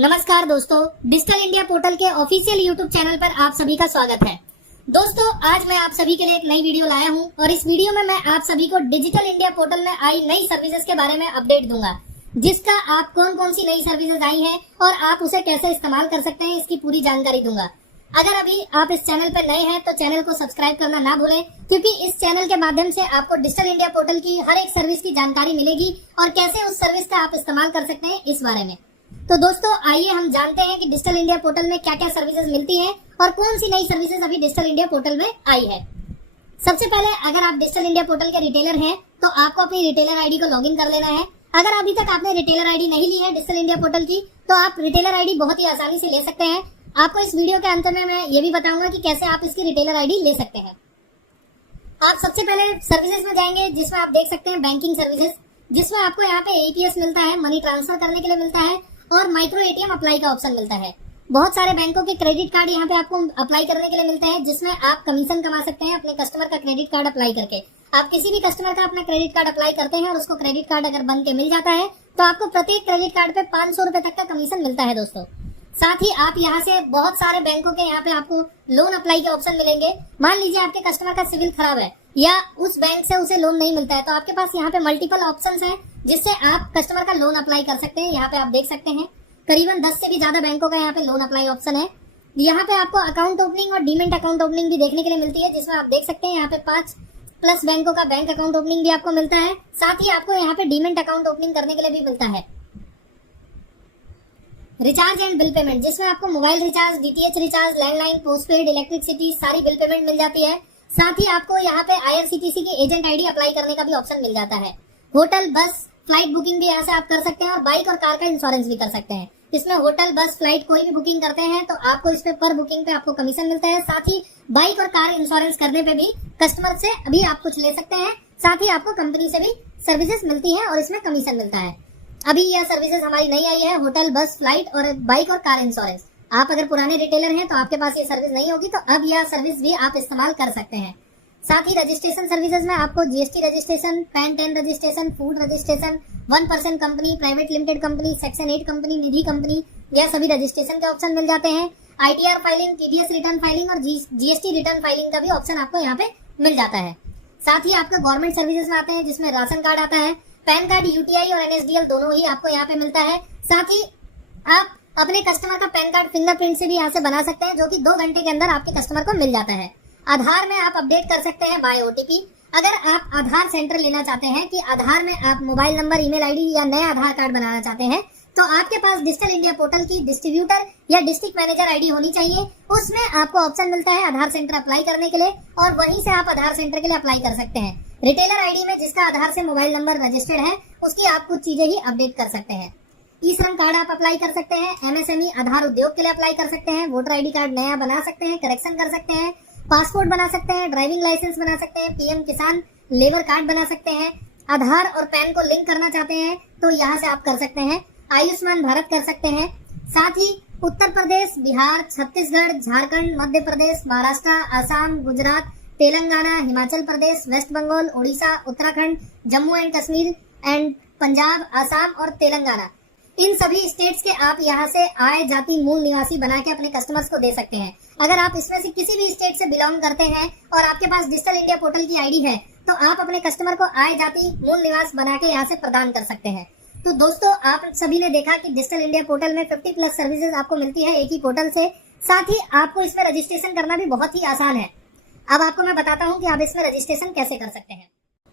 नमस्कार दोस्तों, digital India portal के ऑफिशियल यूट्यूब चैनल पर आप सभी का स्वागत है। दोस्तों, आज मैं आप सभी के लिए एक नई वीडियो लाया हूं और इस वीडियो में मैं आप सभी को डिजिटल इंडिया पोर्टल में आई नई सर्विसेज के बारे में अपडेट दूंगा, जिसका आप कौन कौन सी नई सर्विसेज आई हैं और आप उसे कैसे इस्तेमाल कर सकते हैं, इसकी पूरी जानकारी दूंगा। अगर अभी आप इस चैनल पर नए हैं तो चैनल को सब्सक्राइब करना ना भूलें, क्योंकि इस चैनल के माध्यम से आपको डिजिटल इंडिया पोर्टल की हर एक सर्विस की जानकारी मिलेगी और कैसे उस सर्विस का आप इस्तेमाल कर सकते हैं इस बारे में। तो दोस्तों, आइए हम जानते हैं कि डिजिटल इंडिया पोर्टल में क्या क्या सर्विसेज मिलती हैं और कौन सी नई सर्विसेज अभी डिजिटल इंडिया पोर्टल में आई है। सबसे पहले, अगर आप डिजिटल इंडिया पोर्टल के रिटेलर हैं तो आपको अपनी रिटेलर आईडी को लॉगिन कर लेना है। अगर अभी तक आपने रिटेलर आईडी नहीं ली है डिजिटल इंडिया पोर्टल की, तो आप रिटेलर आईडी बहुत ही आसानी से ले सकते हैं। आपको इस वीडियो के अंत में मैं ये भी बताऊंगा कि कैसे आप इसकी रिटेलर आईडी ले सकते हैं। आप सबसे पहले सर्विसेज में जाएंगे, जिसमें आप देख सकते हैं बैंकिंग सर्विसेज, जिसमें आपको यहाँ पे एपीएस मिलता है, मनी ट्रांसफर करने के लिए मिलता है और माइक्रो एटीएम अप्लाई का ऑप्शन मिलता है। बहुत सारे बैंकों के क्रेडिट कार्ड यहाँ पे आपको अप्लाई करने के लिए मिलते हैं, जिसमें आप कमीशन कमा सकते हैं अपने कस्टमर का क्रेडिट कार्ड अप्लाई करके। आप किसी भी कस्टमर का अपना क्रेडिट कार्ड अप्लाई करते हैं और उसको क्रेडिट कार्ड अगर बन के मिल जाता है तो आपको प्रत्येक क्रेडिट कार्ड पे 500 रुपए तक का कमीशन मिलता है दोस्तों। साथ ही आप यहाँ से बहुत सारे बैंकों के यहाँ पे आपको लोन अप्लाई के ऑप्शन मिलेंगे। मान लीजिए आपके कस्टमर का सिविल खराब है या उस बैंक से उसे लोन नहीं मिलता है, तो आपके पास यहाँ पे मल्टीपल ऑप्शंस हैं जिससे आप कस्टमर का लोन अप्लाई कर सकते हैं। यहाँ पे आप देख सकते हैं करीबन 10 से भी ज्यादा बैंकों का यहाँ पे लोन अप्लाई ऑप्शन है। यहाँ पे आपको अकाउंट ओपनिंग और डीमेट अकाउंट ओपनिंग भी देखने के लिए मिलती है, जिसमें आप देख सकते हैं यहाँ पे 5+ बैंकों का बैंक अकाउंट ओपनिंग भी आपको मिलता है। साथ ही आपको यहाँ पे डीमेट अकाउंट ओपनिंग करने के लिए भी मिलता है। रिचार्ज एंड बिल पेमेंट, जिसमें आपको mobile recharge, DTH recharge, landline, postpaid, electricity सारी बिल पेमेंट मिल जाती है। साथ ही आपको यहाँ पे आईआरसीटीसी की एजेंट आईडी अप्लाई करने का भी ऑप्शन मिल जाता है। होटल, बस, फ्लाइट बुकिंग भी यहाँ से आप कर सकते हैं और बाइक और कार का इंश्योरेंस भी कर सकते हैं। इसमें होटल, बस, फ्लाइट कोई भी बुकिंग करते हैं तो आपको इस पे पर बुकिंग पे आपको कमीशन मिलता है। साथ ही बाइक और कार इंश्योरेंस करने पे भी कस्टमर से अभी आप कुछ ले सकते हैं। साथ ही आपको कंपनी से भी सर्विसेज मिलती है और इसमें कमीशन मिलता है। अभी यह सर्विसेज हमारी नई आई है, होटल, बस, फ्लाइट और बाइक और कार इंश्योरेंस। आप अगर पुराने रिटेलर हैं तो आपके पास ये सर्विस नहीं होगी, तो अब यह सर्विस भी आप इस्तेमाल कर सकते हैं। साथ ही रजिस्ट्रेशन सर्विसेज में आपको GST registration, PAN 10 registration, food registration, 1% company, private limited company, section 8 company, Nidhi company, यह सभी रजिस्ट्रेशन के ऑप्शन मिल जाते हैं। ITR filing, TDS return filing और जीएसटी रिटर्न फाइलिंग का भी ऑप्शन आपको यहाँ पे मिल जाता है। साथ ही आपका गवर्नमेंट सर्विसेज में आते हैं, जिसमें राशन कार्ड आता है, पैन कार्ड, यूटीआई और एनएसडीएल दोनों ही आपको यहाँ पे मिलता है। साथ ही आप अपने कस्टमर का पैन कार्ड फिंगरप्रिंट से भी यहाँ से बना सकते हैं, जो कि 2 घंटे के अंदर आपके कस्टमर को मिल जाता है। आधार में आप अपडेट कर सकते हैं बाय ओटीपी। अगर आप आधार सेंटर लेना चाहते हैं कि आधार में आप मोबाइल नंबर, ईमेल आईडी या नया आधार कार्ड बनाना चाहते हैं, तो आपके पास डिजिटल इंडिया पोर्टल की डिस्ट्रीब्यूटर या डिस्ट्रिक्ट मैनेजर आईडी होनी चाहिए। उसमें आपको ऑप्शन मिलता है आधार सेंटर अप्लाई करने के लिए और वहीं से आप आधार सेंटर के लिए अप्लाई कर सकते हैं। रिटेलर आईडी में जिसका आधार से मोबाइल नंबर रजिस्टर्ड है, उसकी आप कुछ चीजें ही अपडेट कर सकते हैं। ई श्रम कार्ड आप अप्लाई कर सकते हैं, एमएसएमई आधार उद्योग के लिए अप्लाई कर सकते हैं, वोटर आईडी कार्ड नया बना सकते हैं, करेक्शन कर सकते हैं, पासपोर्ट बना सकते हैं, ड्राइविंग लाइसेंस बना सकते हैं, पीएम किसान लेबर कार्ड बना सकते हैं। आधार और पैन को लिंक करना चाहते हैं तो यहाँ से आप कर सकते हैं। आयुष्मान भारत कर सकते हैं। साथ ही Uttar Pradesh, Bihar, Chhattisgarh, Jharkhand, Madhya Pradesh, Maharashtra, Assam, Gujarat, Telangana, Himachal Pradesh, West Bengal, Orissa, Uttarakhand, Jammu and Kashmir and Punjab, Assam और तेलंगाना, इन सभी स्टेट्स के आप यहाँ से आय, जाति, मूल निवासी बना के अपने कस्टमर्स को दे सकते हैं। अगर आप इसमें से किसी भी स्टेट से बिलोंग करते हैं और आपके पास डिजिटल इंडिया पोर्टल की आईडी है, तो आप अपने कस्टमर को आय, जाति, मूल निवास बना के यहाँ से प्रदान कर सकते हैं। तो दोस्तों, आप सभी ने देखा कि डिजिटल इंडिया पोर्टल में 50+ सर्विसेज आपको मिलती है एक ही पोर्टल से। साथ ही आपको इसमें रजिस्ट्रेशन करना भी बहुत ही आसान है। अब आपको मैं बताता हूँ कि आप इसमें रजिस्ट्रेशन कैसे कर सकते हैं।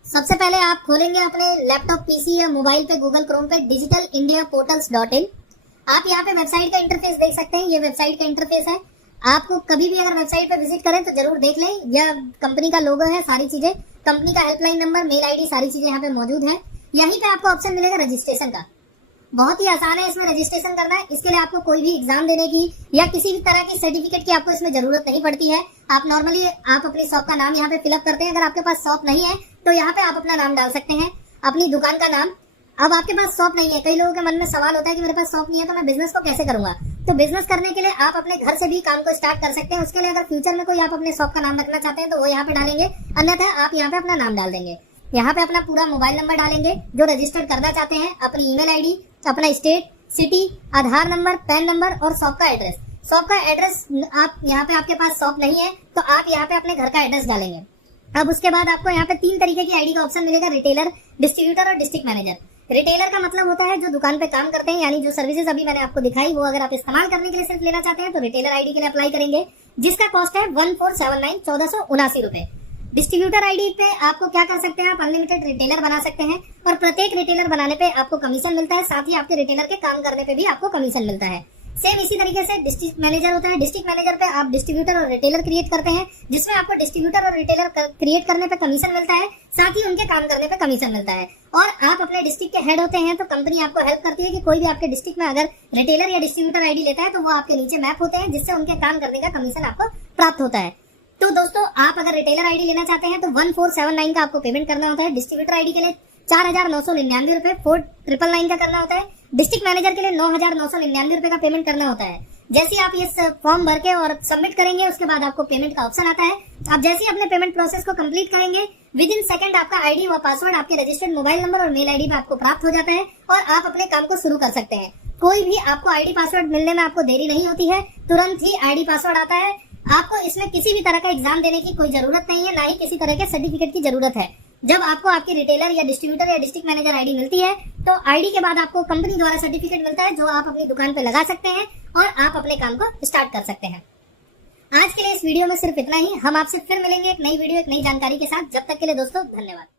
सबसे पहले आप खोलेंगे अपने लैपटॉप, पीसी या मोबाइल पे गूगल क्रोम पे digitalindiaportals.in। आप यहाँ पे वेबसाइट का इंटरफेस देख सकते हैं, ये वेबसाइट का इंटरफेस है। आपको कभी भी अगर वेबसाइट पे विजिट करें तो जरूर देख लें, यह कंपनी का लोगो है, सारी चीजें, कंपनी का हेल्पलाइन नंबर, मेल आईडी, सारी चीजें यहाँ पे मौजूद है। यहीं पे आपको ऑप्शन मिलेगा रजिस्ट्रेशन का। बहुत ही आसान है इसमें रजिस्ट्रेशन करना है। इसके लिए आपको कोई भी एग्जाम देने की या किसी भी तरह की सर्टिफिकेट की आपको इसमें जरूरत नहीं पड़ती है। आप नॉर्मली आप अपनी शॉप का नाम यहाँ पे फिलअप करते हैं। अगर आपके पास शॉप नहीं है तो यहाँ पे आप अपना नाम डाल सकते हैं, अपनी दुकान का नाम। अब आपके पास शॉप नहीं है, कई लोगों के मन में सवाल होता है कि मेरे पास शॉप नहीं है तो मैं बिजनेस को कैसे करूंगा। तो बिजनेस करने के लिए आप अपने घर से भी काम को स्टार्ट कर सकते हैं। उसके लिए अगर फ्यूचर में कोई आप अपने शॉप का नाम रखना चाहते हैं तो वो यहाँ पे डालेंगे, अन्यथा आप यहाँ पे अपना नाम डाल देंगे। यहाँ पे अपना पूरा मोबाइल नंबर डालेंगे जो रजिस्टर्ड करना चाहते हैं, अपनी ईमेल आईडी, अपना स्टेट, सिटी, आधार नंबर, पैन नंबर और शॉप का एड्रेस। शॉप का एड्रेस आप यहाँ पे, आपके पास शॉप नहीं है तो आप यहाँ पे अपने घर का एड्रेस डालेंगे। अब उसके बाद आपको यहाँ पे 3 तरीके की आईडी का ऑप्शन मिलेगा, रिटेलर, डिस्ट्रीब्यूटर और डिस्ट्रिक्ट मैनेजर। रिटेलर का मतलब होता है जो दुकान पे काम करते हैं, यानी जो सर्विसेज अभी मैंने आपको दिखाई वो अगर आप इस्तेमाल करने के लिए सिर्फ लेना चाहते हैं तो रिटेलर आईडी के लिए अप्लाई करेंगे, जिसका कॉस्ट है 1479 1479 रुपए। डिस्ट्रीब्यूटर आईडी पे आपको क्या कर सकते हैं, आप अनलिमिटेड रिटेलर बना सकते हैं और प्रत्येक रिटेलर बनाने पे आपको कमीशन मिलता है, साथ ही आपके रिटेलर के काम करने पे भी आपको कमीशन मिलता है। सेम इसी तरीके से डिस्ट्रिक्ट मैनेजर होता है। डिस्ट्रिक्ट मैनेजर पे आप डिस्ट्रीब्यूटर और रिटेलर क्रिएट करते हैं, जिसमें आपको डिस्ट्रीब्यूटर और रिटेलर क्रिएट करने पे कमीशन मिलता है, साथ ही उनके काम करने पे कमीशन मिलता है। और आप अपने डिस्ट्रिक्ट के हेड होते हैं तो कंपनी आपको हेल्प करती है कि कोई भी आपके डिस्ट्रिक्ट में अगर रिटेलर या डिस्ट्रीब्यूटर आईडी लेता है तो वो आपके नीचे मैप होते हैं, जिससे उनके काम करने का कमीशन आपको प्राप्त होता है। तो दोस्तों, आप अगर रिटेलर आईडी लेना चाहते हैं तो 1479 का आपको पेमेंट करना होता है। डिस्ट्रीब्यूटर आईडी के लिए 4999 रुपए, 4999 का करना होता है। डिस्ट्रिक्ट मैनेजर के लिए 9999 रुपए का पेमेंट करना होता है। जैसे ही आप ये फॉर्म भर के और सबमिट करेंगे, उसके बाद आपको पेमेंट का ऑप्शन आता है। आप जैसे ही अपने पेमेंट प्रोसेस को कंप्लीट करेंगे, विद इन सेकंड आपका आईडी व पासवर्ड आपके रजिस्टर्ड मोबाइल नंबर और मेल आईडी पे आपको प्राप्त हो जाता है और आप अपने काम को शुरू कर सकते हैं। कोई भी आपको आईडी पासवर्ड मिलने में आपको देरी नहीं होती है, तुरंत ही आईडी पासवर्ड आता है। आपको इसमें किसी भी तरह का एग्जाम देने की कोई जरूरत नहीं है, ना ही किसी तरह के सर्टिफिकेट की जरूरत है। जब आपको आपकी रिटेलर या डिस्ट्रीब्यूटर या डिस्ट्रिक्ट मैनेजर आईडी मिलती है तो आईडी के बाद आपको कंपनी द्वारा सर्टिफिकेट मिलता है, जो आप अपनी दुकान पे लगा सकते हैं और आप अपने काम को स्टार्ट कर सकते हैं। आज के लिए इस वीडियो में सिर्फ इतना ही। हम आपसे फिर मिलेंगे एक नई वीडियो, एक नई जानकारी के साथ। जब तक के लिए दोस्तों, धन्यवाद।